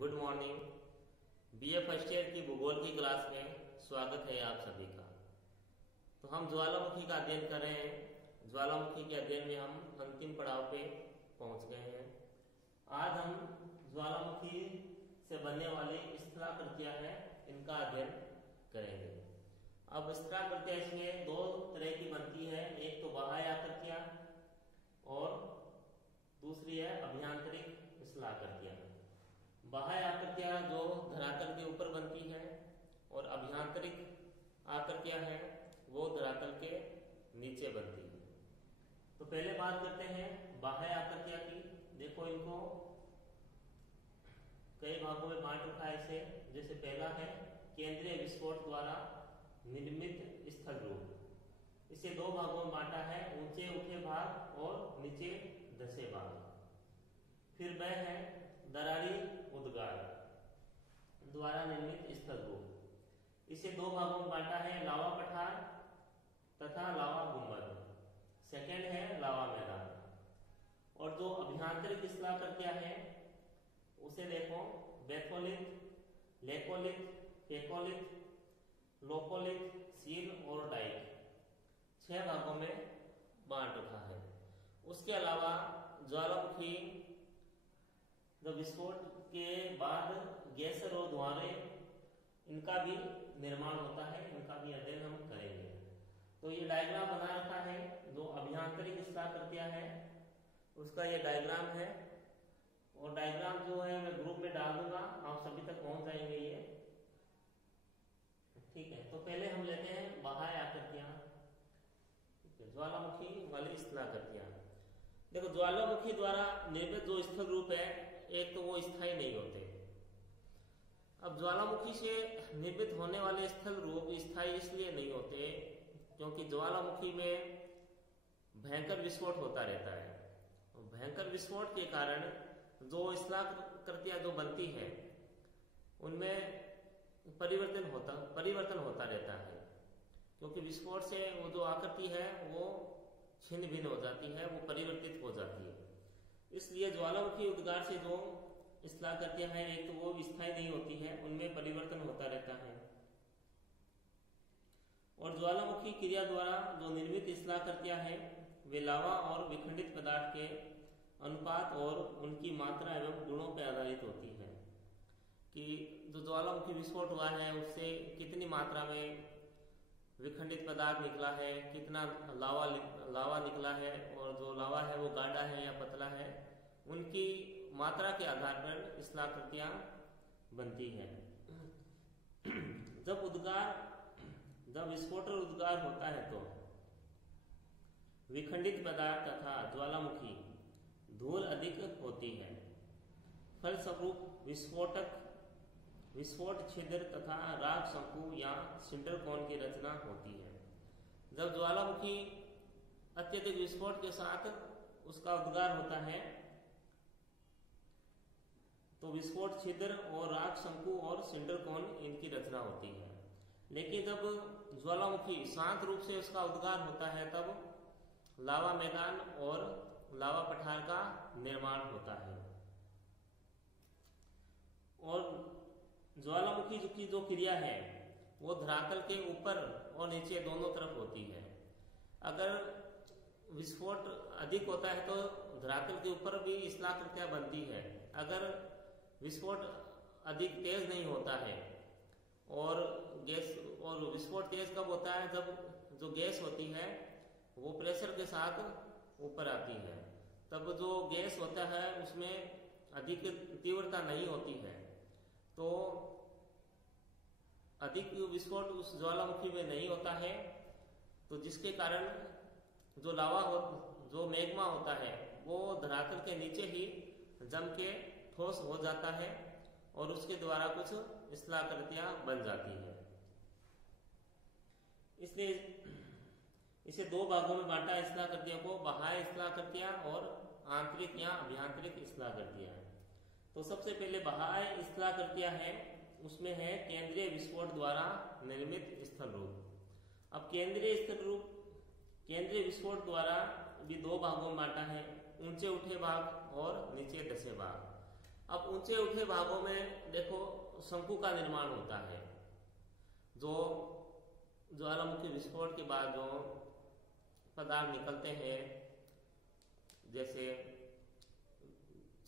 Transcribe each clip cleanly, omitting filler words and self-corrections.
Good morning. BA first year की भूगोल की क्लास में स्वागत है आप सभी का। तो हम ज्वालामुखी का अध्ययन कर रहे हैं। ज्वालामुखी के अध्ययन में हम अंतिम पड़ाव पे पहुंच गए हैं। आज हम ज्वालामुखी से बनने वाली स्थलाकृतियां हैं, इनका अध्ययन करेंगे। अब स्थलाकृतियां इसमें दो तरह की बनती है, एक तो बाह्य आकृतियां और दूसरी है अभ्यंतरिक स्थलाकृतियां। बाह्य आकृतियां जो धरातल के ऊपर बनती है और अभ्यंतरिक आकृतियां हैं वो धरातल के नीचे बनती है। तो पहले बात करते हैं बाह्य आकृतियां की। देखो, इनको कई भागों में बांट रखा है इसे। जैसे पहला है केंद्रीय विस्फोट द्वारा निर्मित स्थल रूप। इसे दो भागों में बांटा है, ऊंचे उठे भाग और नीचे धसे भाग। फिर वह है दरारी उद्गार द्वारा निर्मित स्थल रूप। इसे दो भागों में बांटा है, लावा पठार तथा लावा गुंबद। सेकंड है लावा मैदान। और जो अभ्यंतरिक स्थलाकृतियां हैं उसे देखो, बैथोलिथ, लेकोलिथ, पेकोलिथ, लोकोलिथ, सील और डाइक, 6 भागों में बांट रखा है। उसके अलावा ज्वालामुखी जब विस्फोट के बाद गैसर और धुआंरे, इनका भी निर्माण होता है, इनका भी अध्ययन हम करेंगे। तो ये डायग्राम बना रखा है, जो अभ्यंतरिक स्थलाकृतियां है उसका ये डायग्राम है। और डायग्राम जो है मैं ग्रुप में डाल दूंगा, आप सभी तक पहुंच जाएंगे ये। ठीक है, तो पहले हम लेते हैं बाह्य आकृतियां, ज्वालामुखी वाली स्थलाकृतियां। देखो, ज्वालामुखी द्वारा निर्मित जो स्थल रूप है, एक तो वो स्थायी नहीं होते। अब ज्वालामुखी से निर्मित होने वाले स्थल रूप स्थायी इसलिए नहीं होते क्योंकि ज्वालामुखी में भयंकर विस्फोट होता रहता है। भयंकर विस्फोट के कारण जो स्थलाकृतियां जो बनती है उनमें परिवर्तन होता रहता है, क्योंकि विस्फोट से वो जो आकृति है वो छिन्न भिन्न हो जाती है, वो परिवर्तित हो जाती है। इसलिए ज्वालामुखी उद्गार से जो स्थलाकृतियां हैं, एक तो वो स्थायी नहीं होती है, उनमें परिवर्तन होता रहता है। और ज्वालामुखी क्रिया द्वारा जो निर्मित स्थलाकृतियां हैं वे लावा और विखंडित पदार्थ के अनुपात और उनकी मात्रा एवं गुणों पर आधारित होती है कि जो ज्वालामुखी विस्फोट हुआ है उससे कितनी मात्रा में विखंडित पदार्थ निकला है, कितना लावा निकला है, और जो लावा है वो गाढ़ा है या पतला है, उनकी मात्रा के आधार पर स्थलाकृतियां बनती है। जब विस्फोट और उद्गार होता है तो विखंडित पदार्थ तथा ज्वालामुखी धूल अधिक होती है। फलस्वरूप विस्फोट छिद्र तथा राग शंकु या सिंडर कोन की रचना होती है। जब ज्वालामुखी अत्यधिक विस्फोट के साथ उसका उद्गार होता है तो विस्फोट छिद्र और राग शंकु और सिंडर कोन इनकी रचना होती है। लेकिन जब ज्वालामुखी शांत रूप से उसका उद्गार होता है तब लावा मैदान और लावा पठार का निर्माण होता है। और ज्वालामुखी की जो क्रिया है वो धरातल के ऊपर और नीचे दोनों तरफ होती है। अगर विस्फोट अधिक होता है तो धरातल के ऊपर भी स्थलाकृतियां बनती है। अगर विस्फोट अधिक तेज नहीं होता है और विस्फोट तेज कब होता है, जब जो गैस होती है वो प्रेशर के साथ ऊपर आती है, तब जो गैस होता है उसमें अधिक तीव्रता नहीं होती है, तो अधिक विस्फोट उस ज्वालामुखी में नहीं होता है। तो जिसके कारण जो मैग्मा होता है वो धरातल के नीचे ही जम के ठोस हो जाता है और उसके द्वारा कुछ स्थलाकृतियां बन जाती है। इसलिए इसे दो भागों में बांटा स्थलाकृतियों को, बाह्य स्थलाकृतियां और आंतरिक या अभ्यंतरिक स्थलाकृतियां। तो सबसे पहले बाह्य स्थलाकृतियां हैं, उसमें है केंद्रीय विस्फोट द्वारा निर्मित स्थल रूप। अब केंद्रीय विस्फोट द्वारा भी दो भागों में बांटा है, ऊंचे उठे भाग और नीचे धसे भाग। अब ऊंचे उठे भागों में देखो शंकु का निर्माण होता है। जो ज्वालामुखी विस्फोट के बाद जो पदार्थ निकलते हैं, जैसे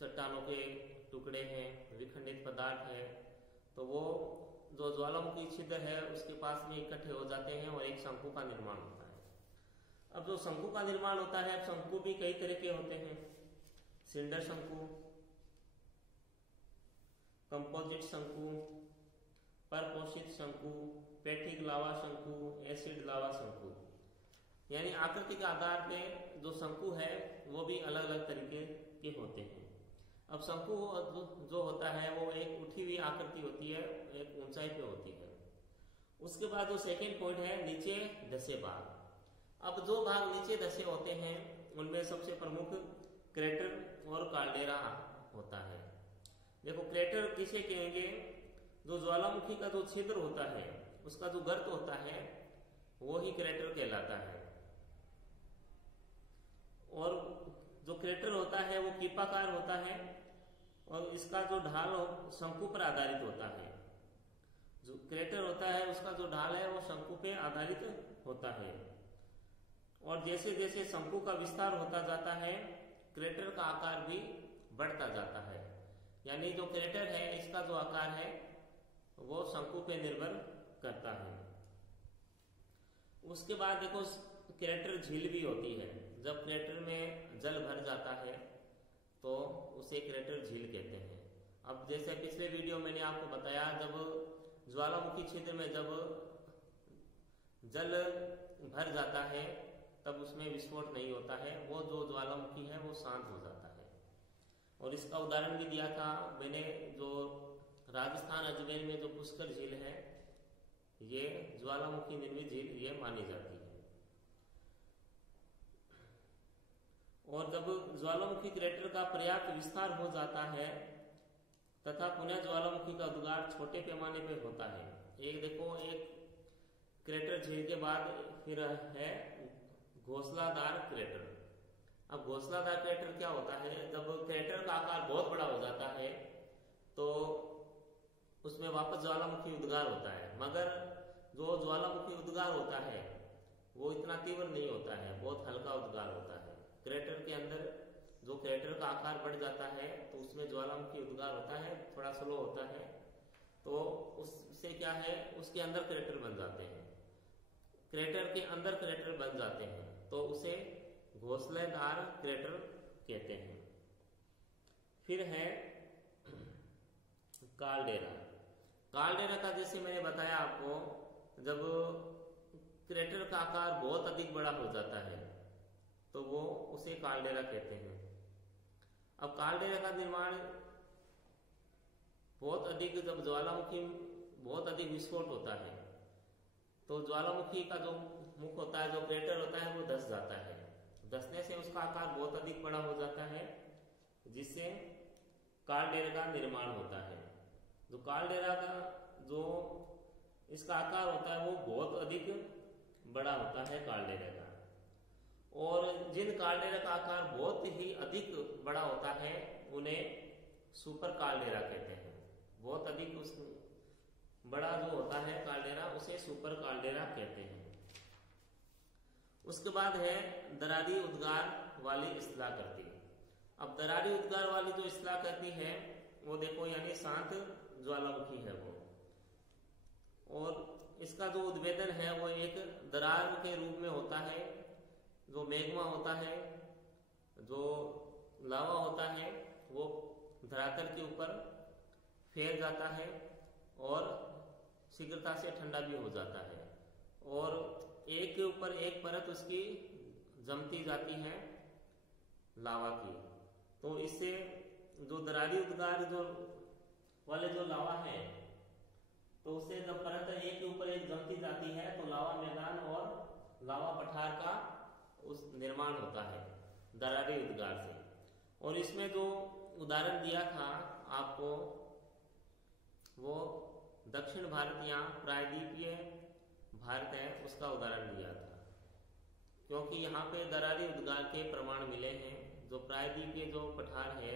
चट्टानों के टुकड़े हैं, विखंडित पदार्थ है, तो वो जो ज्वालामुखी छिद्र है उसके पास में इकट्ठे हो जाते हैं और एक शंकु का निर्माण होता है। अब जो शंकु का निर्माण होता है, अब शंकु भी कई तरह के होते हैं। सिंडर शंकु, कंपोजिट शंकु, परपोषित शंकु, पेटिक लावा शंकु, एसिड लावा शंकु। यानी आकृति के आधार पे जो शंकु है वो भी अलग अलग तरीके के होते हैं। अब शंकु जो होता है वो एक उठी हुई आकृति होती है, एक ऊंचाई पे होती है। उसके बाद जो सेकेंड पॉइंट है, नीचे धसे भाग। अब जो भाग नीचे धसे होते हैं उनमें सबसे प्रमुख क्रेटर और काल्डेरा होता है। देखो क्रेटर किसे कहेंगे? जो ज्वालामुखी का जो छिद्र होता है उसका जो गर्त होता है वो ही क्रेटर कहलाता है। और जो क्रेटर होता है वो कीपाकार होता है और इसका जो ढाल शंकु पर आधारित होता है। जो क्रेटर होता है उसका जो ढाल है वो शंकु पे आधारित होता है। और जैसे जैसे शंकु का विस्तार होता जाता है क्रेटर का आकार भी बढ़ता जाता है। यानी जो क्रेटर है इसका जो आकार है वो शंकु पे निर्भर करता है। उसके बाद देखो क्रेटर झील भी होती है। जब क्रेटर में जल भर जाता है तो उसे क्रेटर झील कहते हैं। अब जैसे पिछले वीडियो मैंने आपको बताया, जब ज्वालामुखी छिद्र में जब जल भर जाता है तब उसमें विस्फोट नहीं होता है, वो जो ज्वालामुखी है वो शांत हो जाता है। और इसका उदाहरण भी दिया था मैंने, जो राजस्थान अजमेर में जो पुष्कर झील है ये ज्वालामुखी निर्मित झील ये मानी जाती है। और जब ज्वालामुखी क्रेटर का पर्याप्त विस्तार हो जाता है तथा पुनः ज्वालामुखी का उद्गार छोटे पैमाने पर होता है। एक देखो, एक क्रेटर झील के बाद फिर है घोंसलादार क्रेटर। अब घोंसलादार क्रेटर क्या होता है? जब क्रेटर का आकार बहुत बड़ा हो जाता है तो उसमें वापस ज्वालामुखी उद्गार होता है, मगर जो ज्वालामुखी उद्गार होता है वो इतना तीव्र नहीं होता है, बहुत हल्का उद्गार होता है। क्रेटर के अंदर जो क्रेटर का आकार बढ़ जाता है तो उसमें ज्वालामुखी उद्गार होता है, थोड़ा स्लो होता है, तो उससे क्या है, उसके अंदर क्रेटर बन जाते हैं। क्रेटर के अंदर क्रेटर बन जाते हैं तो उसे घोंसलेदार क्रेटर कहते हैं। फिर है काल्डेरा। काल्डेरा का जैसे मैंने बताया आपको, जब क्रेटर का आकार बहुत अधिक बड़ा हो जाता है तो वो उसे काल्डेरा कहते हैं। अब काल्डेरा का निर्माण बहुत अधिक, जब ज्वालामुखी बहुत अधिक विस्फोट होता है तो ज्वालामुखी का जो मुख होता है, जो क्रेटर होता है वो धस जाता है। धसने से उसका आकार बहुत अधिक बड़ा हो जाता है जिससे काल्डेरा का निर्माण होता है। जो काल्डेरा का जो इसका आकार होता है वो बहुत अधिक बड़ा होता है काल्डेरा का। और जिन काल्डेरा का आकार बहुत ही अधिक बड़ा होता है उन्हें सुपर काल्डेरा कहते हैं। बहुत अधिक उस बड़ा जो होता है काल्डेरा उसे सुपर काल्डेरा कहते हैं। उसके बाद है दरारी उद्गार वाली स्थलाकृति। अब दरारी उद्गार वाली जो स्थलाकृति है वो देखो, यानी शांत ज्वालामुखी है वो, और इसका जो उद्भेदन है वो एक दरार के रूप में होता है। जो मैग्मा होता है, जो लावा होता है वो धरातल के ऊपर फैल जाता है और शीघ्रता से ठंडा भी हो जाता है, और एक के ऊपर एक परत उसकी जमती जाती है लावा की। तो इससे जो दरारी उद्गार जो वाले जो लावा है तो उससे जब परत एक के ऊपर एक जमती जाती है तो लावा मैदान और लावा पठार का उस निर्माण होता है दरारी उद्गार से। और इसमें जो उदाहरण दिया था आपको वो दक्षिण भारत या प्रायद्वीपीय भारत है उसका उदाहरण दिया था, क्योंकि यहाँ पे दरारी उद्गार के प्रमाण मिले हैं। जो प्रायद्वीपीय जो पठार है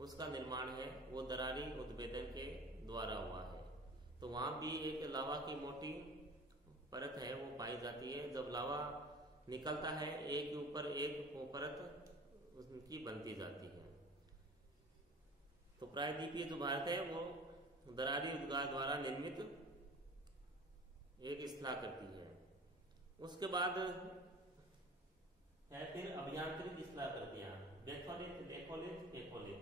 उसका निर्माण है वो दरारी उद्भेदन के द्वारा हुआ है। तो वहाँ भी एक लावा की मोटी परत है वो पाई जाती है। जब लावा निकलता है एक के ऊपर एक वो परत उसकी बनती जाती है। तो प्रायद्वीपीय जो भारत है वो दरारी उद्गार द्वारा निर्मित एक स्थलाकृति है। उसके बाद है फिर अभियांत्रिक स्थलाकृतियां, बेथोलिथ, लेकोलिथ, पेकोलिथ।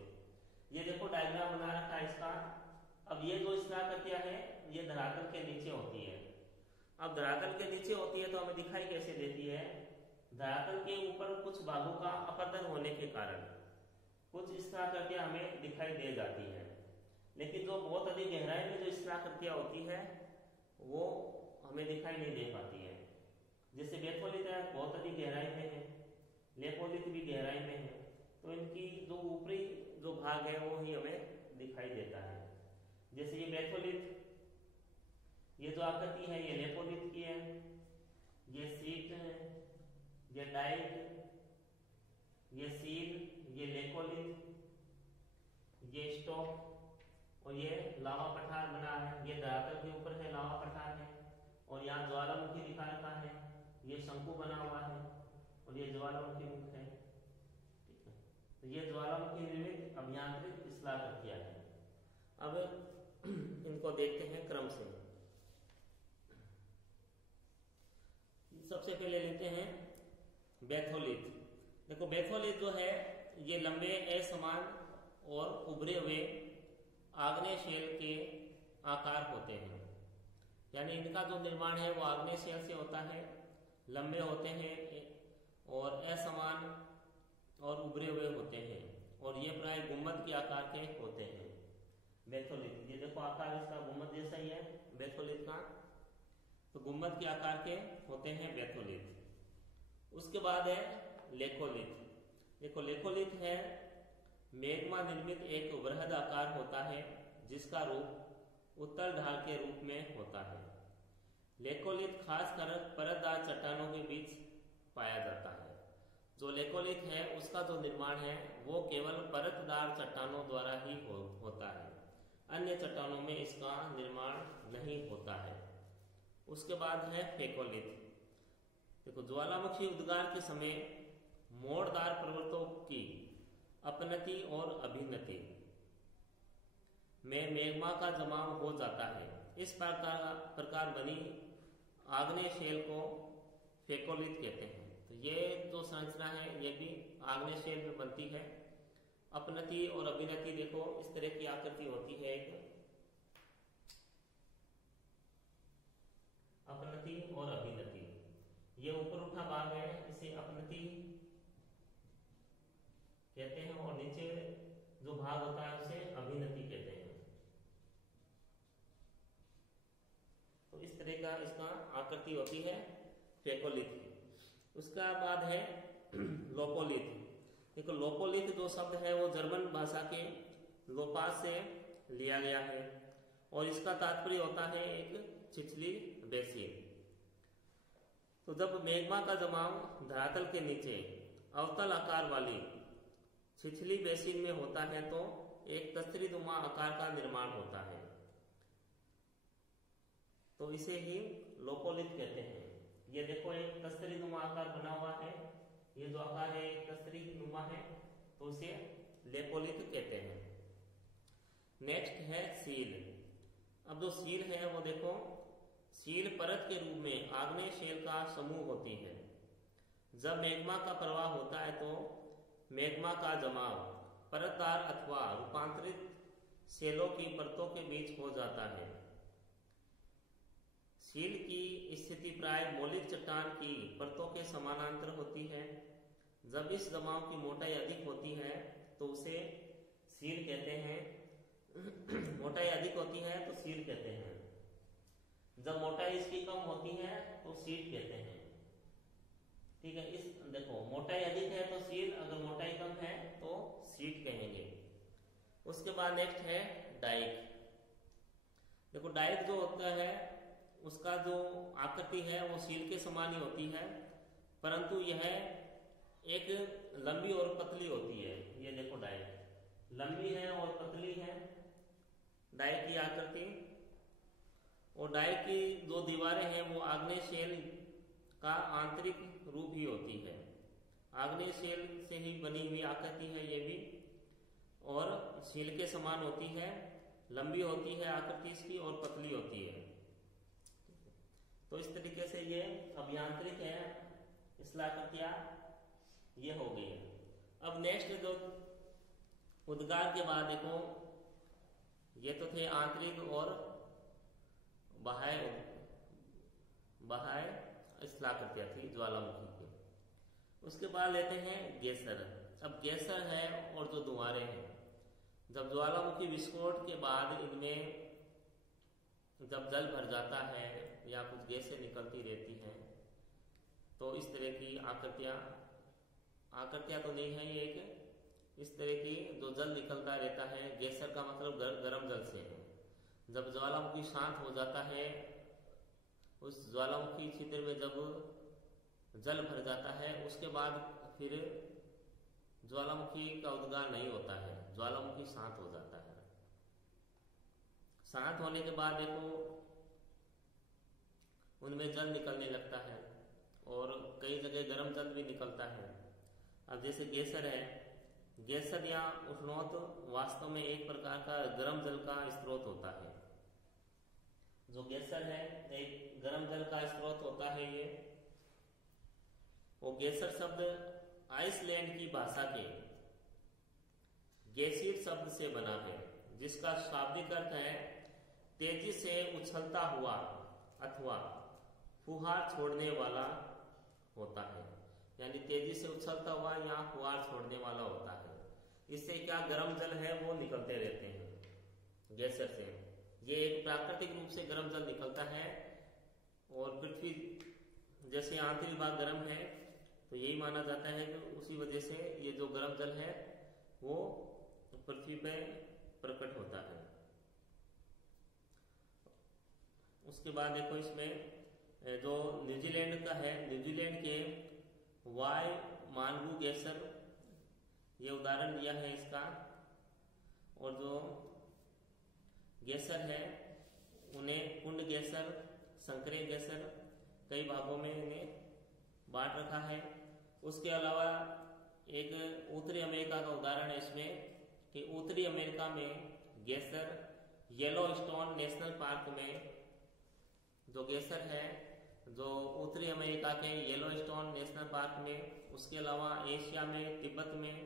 ये देखो डायग्राम बना रखा है इसका। अब ये जो स्थलाकृतियां है ये धरातल के नीचे होती है। अब धरातल के नीचे होती है तो हमें दिखाई कैसे देती है? धरातल के ऊपर कुछ भागों का अपरदन होने के कारण कुछ स्थलाकृतियां हमें दिखाई दे जाती है, लेकिन जो बहुत अधिक गहराई में जो स्थलाकृतियां होती है वो हमें दिखाई नहीं दे पाती है। जैसे बेथोलिथ है बहुत अधिक गहराई में है, लेपोलिथ भी गहराई में है, तो इनकी जो ऊपरी जो भाग है वो ही हमें दिखाई देता है। जैसे ये बेथोलिथ, ये जो आकृति है ये लेपोलिथ की है, ये सीट है, ये डाइट, ये सील, ये लेकोलिथ, ये स्टॉक और ये लावा पठार बना है। ये धरातल के ऊपर है लावा पठार है और यहाँ ज्वालामुखी दिखा रखा है, ये शंकु बना हुआ है और ये ज्वालामुखी मुख है। ठीक है, तो ये ज्वालामुखी निर्मित अभियांत्रिक स्थलाकृतियां है। अब इनको देखते हैं क्रम से। सबसे पहले लेते हैं बेथोलिथ। देखो बेथोलिथ जो है ये लंबे असमान और उभरे हुए आग्नेय शेल के आकार होते हैं, यानी इनका जो निर्माण है वो आग्नेय शेल से होता है, लंबे होते हैं और असमान और उभरे हुए होते हैं और ये प्राय गुम्बद के आकार के होते हैं। बेथोलिथ, ये देखो आकार इसका गुम्बद जैसा ही है बेथोलिथ का, तो गुम्बद के आकार के होते हैं बेथोलिथ। उसके बाद है लेकोलिथ। देखो लेकोलिथ है मैग्मा निर्मित एक वृहद आकार होता है जिसका रूप उत्तर ढाल के रूप में होता है। लेकोलिथ खासकर परतदार चट्टानों के बीच पाया जाता है। जो लेकोलिथ है उसका जो निर्माण है वो केवल परतदार चट्टानों द्वारा ही होता है, अन्य चट्टानों में इसका निर्माण नहीं होता है। उसके बाद है पेकोलिथ। देखो ज्वालामुखी उद्गार के समय मोड़दार पर्वतों की अपनति और अभिनति में मैग्मा का जमाव हो जाता है। इस प्रकार बनी आग्नेय शेल को पेकोलिथ कहते हैं। तो ये जो संरचना है ये भी आग्नेय शेल में बनती है। अपनति और अभिनति देखो इस तरह की आकृति होती है, एक अपनति और अभिनति। ये ऊपर उठा भाग है इसे अपनति कहते हैं और नीचे जो भाग होता है उसे अभिनति कहते हैं। तो इस तरह का इसका आकृति होती है पेकोलिथ। उसका बाद है लोपोलिथ। देखो लोपोलिथ जो शब्द है वो जर्मन भाषा के लोपास से लिया गया है और इसका तात्पर्य होता है एक छिछली बेसिन। तो जब मैग्मा का जमाव धरातल के नीचे अवतल आकार वाली छिछली बेसिन में होता है तो एक तस्तरीनुमा आकार का निर्माण होता है, तो इसे ही लोपोलिथ कहते हैं। ये देखो एक तस्तरीनुमा आकार बना हुआ है, ये जो आकार है एक तस्तरीनुमा है तो इसे लेपोलिथ कहते हैं। नेक्स्ट है सील। अब जो सील है वो देखो सील परत के रूप में आग्नेय शेल का समूह होती है। जब मैग्मा का प्रवाह होता है तो मैग्मा का जमाव परतदार अथवा रूपांतरित शेलों की परतों के बीच हो जाता है। सील की स्थिति प्राय मौलिक चट्टान की परतों के समानांतर होती है। जब इस जमाव की मोटाई अधिक होती है तो उसे सील कहते हैं। मोटाई अधिक होती है तो सील कहते हैं, जब मोटाई इसकी कम होती है तो सील कहते हैं। ठीक है, इस देखो मोटाई अधिक है तो सील, अगर मोटाई कम है तो सीट कहेंगे। उसके बाद नेक्स्ट है डाइक। देखो डाइक जो होता है उसका जो आकृति है वो सील के समान ही होती है, परंतु यह एक लंबी और पतली होती है। ये देखो डाइक लंबी है और पतली है डाई की आकृति। और डाई की जो दीवारें हैं वो आग्नेय शेल का आंतरिक रूप ही होती है। आग्नेय शेल से ही बनी हुई आकृति है ये भी, और शील के समान होती है, लंबी होती है आकृति इसकी और पतली होती है। तो इस तरीके से ये अभियांत्रिक है, स्थलाकृतियां ये हो गई है। अब नेक्स्ट जो उद्गार के बाद देखो, ये तो थे आंतरिक और बाह्य स्थलाकृतियां थी ज्वालामुखी के। उसके बाद लेते हैं गेसर। अब गेसर है और जो दुआरे हैं, जब ज्वालामुखी विस्फोट के बाद इनमें जब जल भर जाता है या कुछ गैसें निकलती रहती हैं तो इस तरह की आकृतियां तो नहीं है, ये एक इस तरह की जो जल निकलता रहता है। गेसर का मतलब गर्म जल से है। जब ज्वालामुखी शांत हो जाता है, उस ज्वालामुखी छिद्र में जब जल भर जाता है, उसके बाद फिर ज्वालामुखी का उद्गार नहीं होता है, ज्वालामुखी शांत हो जाता है। शांत होने के बाद देखो उनमें जल निकलने लगता है और कई जगह गर्म जल भी निकलता है। अब जैसे गेसर है, गेसर या उष्णोत वास्तव में एक प्रकार का गर्म जल का स्रोत होता है। जो गेसर है एक गर्म जल का स्रोत होता है ये। वो गेसर शब्द आइसलैंड की भाषा के गेसिर शब्द से बना है, जिसका शाब्दिक अर्थ है तेजी से उछलता हुआ अथवा फुहार छोड़ने वाला होता है। यानी तेजी से उछलता हुआ या फुहार छोड़ने वाला होता है। इससे क्या गर्म जल है वो निकलते रहते हैं गेसर से। ये एक प्राकृतिक रूप से गर्म जल निकलता है और पृथ्वी जैसे आंतरिक भाग गर्म है तो यही माना जाता है कि उसी वजह से ये जो गर्म जल है वो पृथ्वी पे प्रकट होता है। उसके बाद देखो इसमें जो न्यूजीलैंड का है, न्यूजीलैंड के वाई मानगू गेसर ये उदाहरण दिया है इसका। और जो गेसर है उन्हें कुंड गेसर, संकरे गेसर कई भागों में इन्हें बांट रखा है। उसके अलावा एक उत्तरी अमेरिका का उदाहरण है इसमें कि उत्तरी अमेरिका में गेसर येलोस्टोन नेशनल पार्क में जो गेसर है जो उत्तरी अमेरिका के येलोस्टोन नेशनल पार्क में, उसके अलावा एशिया में तिब्बत में,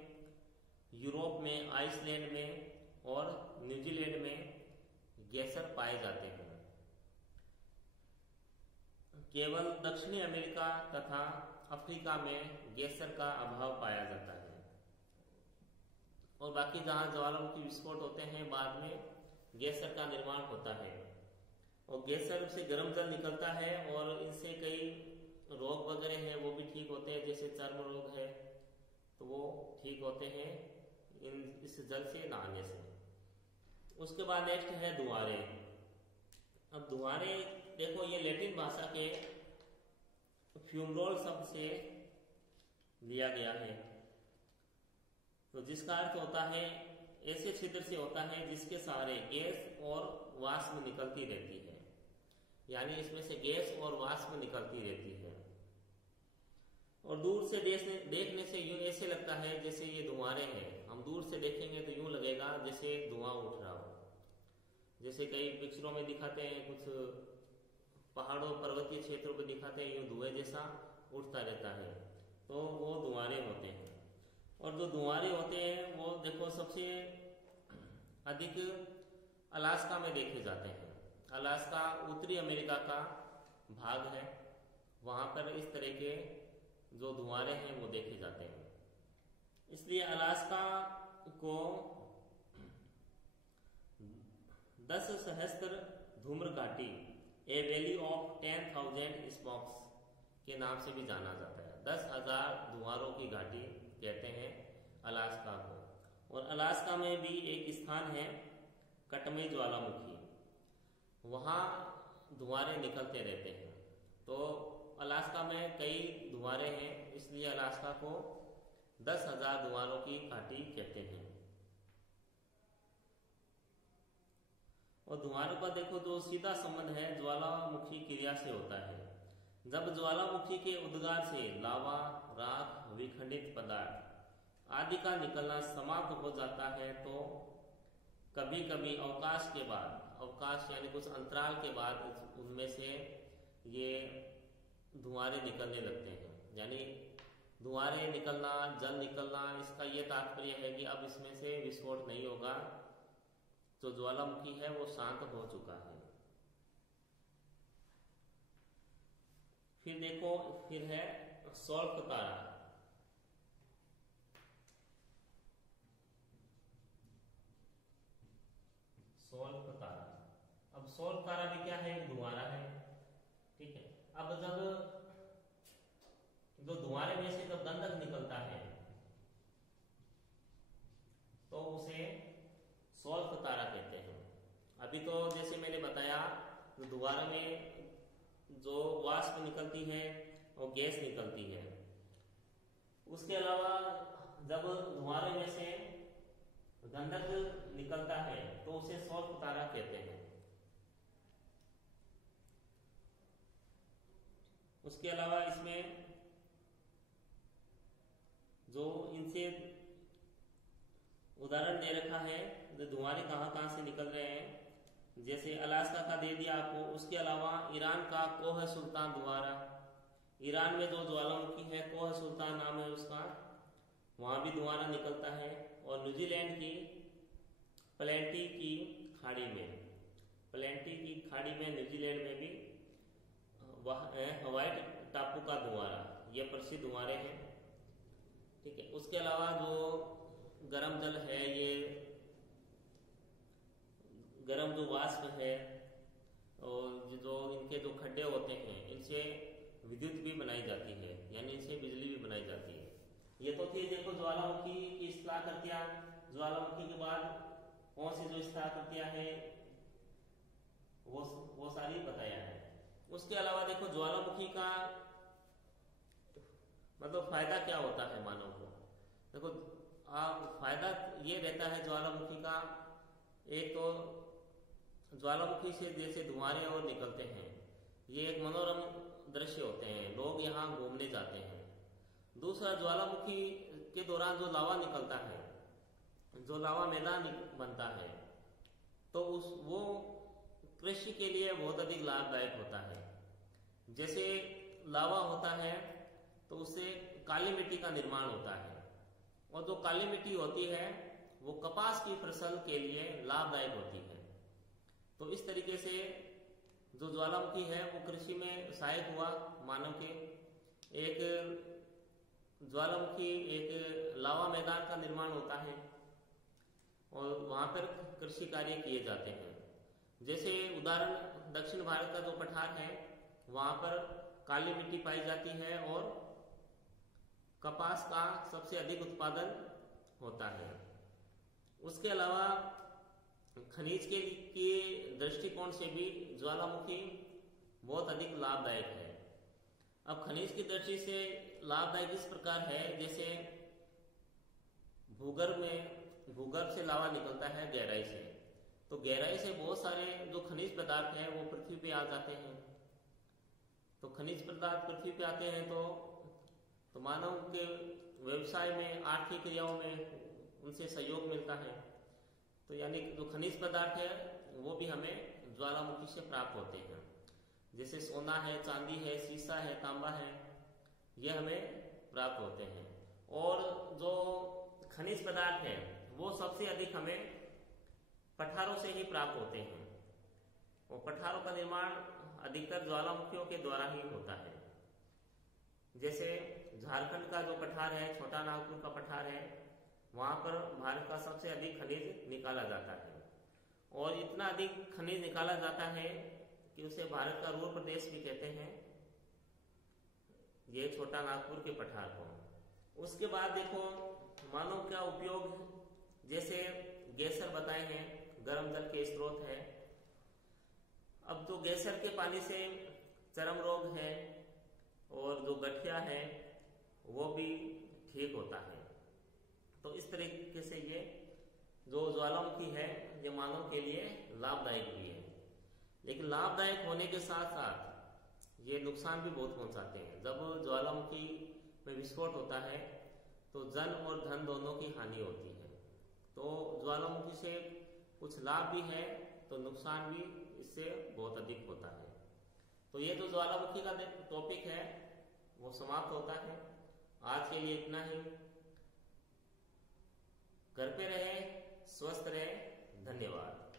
यूरोप में आइसलैंड में और न्यूजीलैंड में गेसर पाए जाते हैं। केवल दक्षिणी अमेरिका तथा अफ्रीका में गेसर का अभाव पाया जाता है। और बाकी जहां ज्वालामुखी विस्फोट होते हैं बाद में गेसर का निर्माण होता है। और गेसर से गर्म जल निकलता है और इनसे कई रोग वगैरह हैं वो भी ठीक होते हैं, जैसे चर्म रोग है तो वो ठीक होते हैं इस जल से नहाने से। उसके बाद नेक्स्ट है दुआरे। अब दुआरे देखो ये लैटिन भाषा के फ्यूमरोल शब्द से लिया गया है, तो जिसका अर्थ होता है ऐसे छिद्र से होता है जिसके सहारे गैस और वाष्प निकलती रहती है। यानी इसमें से गैस और वाष्प निकलती रहती है। और दूर से देखने से यूं ऐसे लगता है जैसे ये धुआंरे हैं। हम दूर से देखेंगे तो यूं लगेगा जैसे धुआं उठ रहा हो। जैसे कई पिक्चरों में दिखाते हैं, कुछ पहाड़ों पर्वतीय क्षेत्रों पर दिखाते हैं यूं धुएं जैसा उठता रहता है, तो वो धुआंरे होते हैं। और जो धुआंरे होते हैं वो देखो सबसे अधिक अलास्का में देखे जाते हैं। अलास्का उत्तरी अमेरिका का भाग है, वहां पर इस तरह के जो धुआंरे हैं वो देखे जाते हैं। इसलिए अलास्का को 10 सहस्त्र धूम्र घाटी, ए वैली ऑफ 10,000 स्मोक्स के नाम से भी जाना जाता है। 10,000 धुआंरों की घाटी कहते हैं अलास्का को। और अलास्का में भी एक स्थान है कटमे ज्वालामुखी, वहां धुआंरे निकलते रहते हैं। तो अलास्का में कई धुआंरे हैं, इसलिए अलास्का को 10,000 धुआंरों की घाटी कहते हैं। और धुआं पर देखो जो सीधा संबंध है ज्वालामुखी क्रिया से होता है। जब ज्वालामुखी के उद्गार से लावा, राख, विखंडित पदार्थ आदि का निकलना समाप्त हो जाता है तो कभी कभी अवकाश के बाद, अवकाश यानी कुछ अंतराल के बाद उनमें से ये धुआंरे निकलने लगते हैं। यानी धुआंरे निकलना, जल निकलना, इसका ये तात्पर्य है कि अब इसमें से विस्फोट नहीं होगा, जो ज्वालामुखी है वो शांत हो चुका है। फिर देखो, फिर है सौल्फ तारा। सौल्फ तारा, अब सौल्फ तारा भी क्या है, धुआंरा है। ठीक है, अब जब जो धुआंरे में से जब गंधक निकलता है तो उसे सौल्फ तारा कहते हैं। अभी तो जैसे मैंने बताया, धुआंरे में जो वाष्प निकलती है और गैस निकलती है, उसके अलावा जब धुआंरे में से गंधक निकलता है तो उसे सौल्फ तारा कहते हैं। उसके अलावा इसमें जो इनसे उदाहरण दे रखा है, जो धुआंरे कहाँ कहाँ से निकल रहे हैं, जैसे अलास्का का दे दिया आपको। उसके अलावा ईरान का कोह सुल्तान धुआंरा, ईरान में जो ज्वालामुखी है कोह सुल्तान नाम है उसका, वहां भी धुआंरा निकलता है। और न्यूजीलैंड की प्लेंटी की खाड़ी में, प्लेंटी की खाड़ी में न्यूजीलैंड में भी व्हाइट टापू का धुआंरा, ये प्रसिद्ध धुआंरे हैं। ठीक है, उसके अलावा जो गर्म जल है, ये गर्म जो वाष्प है और जो इनके जो खड्डे होते हैं, इनसे विद्युत भी बनाई जाती है, यानी इनसे बिजली भी बनाई जाती है। ये तो थी देखो ज्वालामुखी की स्थलाकृतियां। ज्वालामुखी के बाद कौन सी जो स्थलाकृतियां है वो सारी बताया है। उसके अलावा देखो ज्वालामुखी का मतलब फायदा क्या होता है मानव को। देखो फायदा ये रहता है ज्वालामुखी का, एक तो ज्वालामुखी से जैसे धुआंरे और निकलते हैं, ये एक मनोरम दृश्य होते हैं, लोग यहाँ घूमने जाते हैं। दूसरा, ज्वालामुखी के दौरान जो लावा निकलता है, जो लावा मैदान बनता है, तो वो कृषि के लिए बहुत अधिक लाभदायक होता है। जैसे लावा होता है तो उससे काली मिट्टी का निर्माण होता है, और जो काली मिट्टी होती है वो कपास की फसल के लिए लाभदायक होती है। तो इस तरीके से जो ज्वालामुखी है वो कृषि में सहायक हुआ मानव के। एक ज्वालामुखी, एक लावा मैदान का निर्माण होता है और वहां पर कृषि कार्य किए जाते हैं। जैसे उदाहरण दक्षिण भारत का जो पठार है, वहां पर काली मिट्टी पाई जाती है और कपास का सबसे अधिक उत्पादन होता है। उसके अलावा खनिज के दृष्टिकोण से भी ज्वालामुखी बहुत अधिक लाभदायक है। अब खनिज की दृष्टि से लाभदायक इस प्रकार है, जैसे भूगर्भ से लावा निकलता है गहराई से, तो गहराई से बहुत सारे जो खनिज पदार्थ हैं वो पृथ्वी पे आ जाते हैं। तो खनिज पदार्थ पृथ्वी पे आते हैं तो मानव के व्यवसाय में, आर्थिक क्रियाओं में उनसे सहयोग मिलता है। तो यानी जो खनिज पदार्थ है वो भी हमें ज्वालामुखी से प्राप्त होते हैं। जैसे सोना है, चांदी है, सीसा है, तांबा है, ये हमें प्राप्त होते हैं। और जो खनिज पदार्थ है वो सबसे अधिक हमें पठारों से ही प्राप्त होते हैं, और पठारों का निर्माण अधिकतर ज्वालामुखियों के द्वारा ही होता है। जैसे झारखंड का जो पठार है, छोटा नागपुर का पठार है, वहां पर भारत का सबसे अधिक खनिज निकाला जाता है। और इतना अधिक खनिज निकाला जाता है कि उसे भारत का रूर प्रदेश भी कहते हैं, ये छोटा नागपुर के पठार को। उसके बाद देखो मानव का उपयोग, जैसे गैसर बताए हैं, गर्म जल के स्रोत है। अब जो गैसर के पानी से चर्म रोग है और जो गठिया है वो भी ठीक होता है। तो इस तरीके से ये जो ज्वालामुखी है ये मानव के लिए लाभदायक भी है, लेकिन लाभदायक होने के साथ साथ ये नुकसान भी बहुत पहुंचाते हैं। जब ज्वालामुखी में विस्फोट होता है तो जन और धन दोनों की हानि होती है। तो ज्वालामुखी से कुछ लाभ भी है तो नुकसान भी इससे बहुत अधिक होता है। तो ये जो ज्वालामुखी का टॉपिक है वो समाप्त होता है। आज के लिए इतना ही। घर पे रहे, स्वस्थ रहे। धन्यवाद।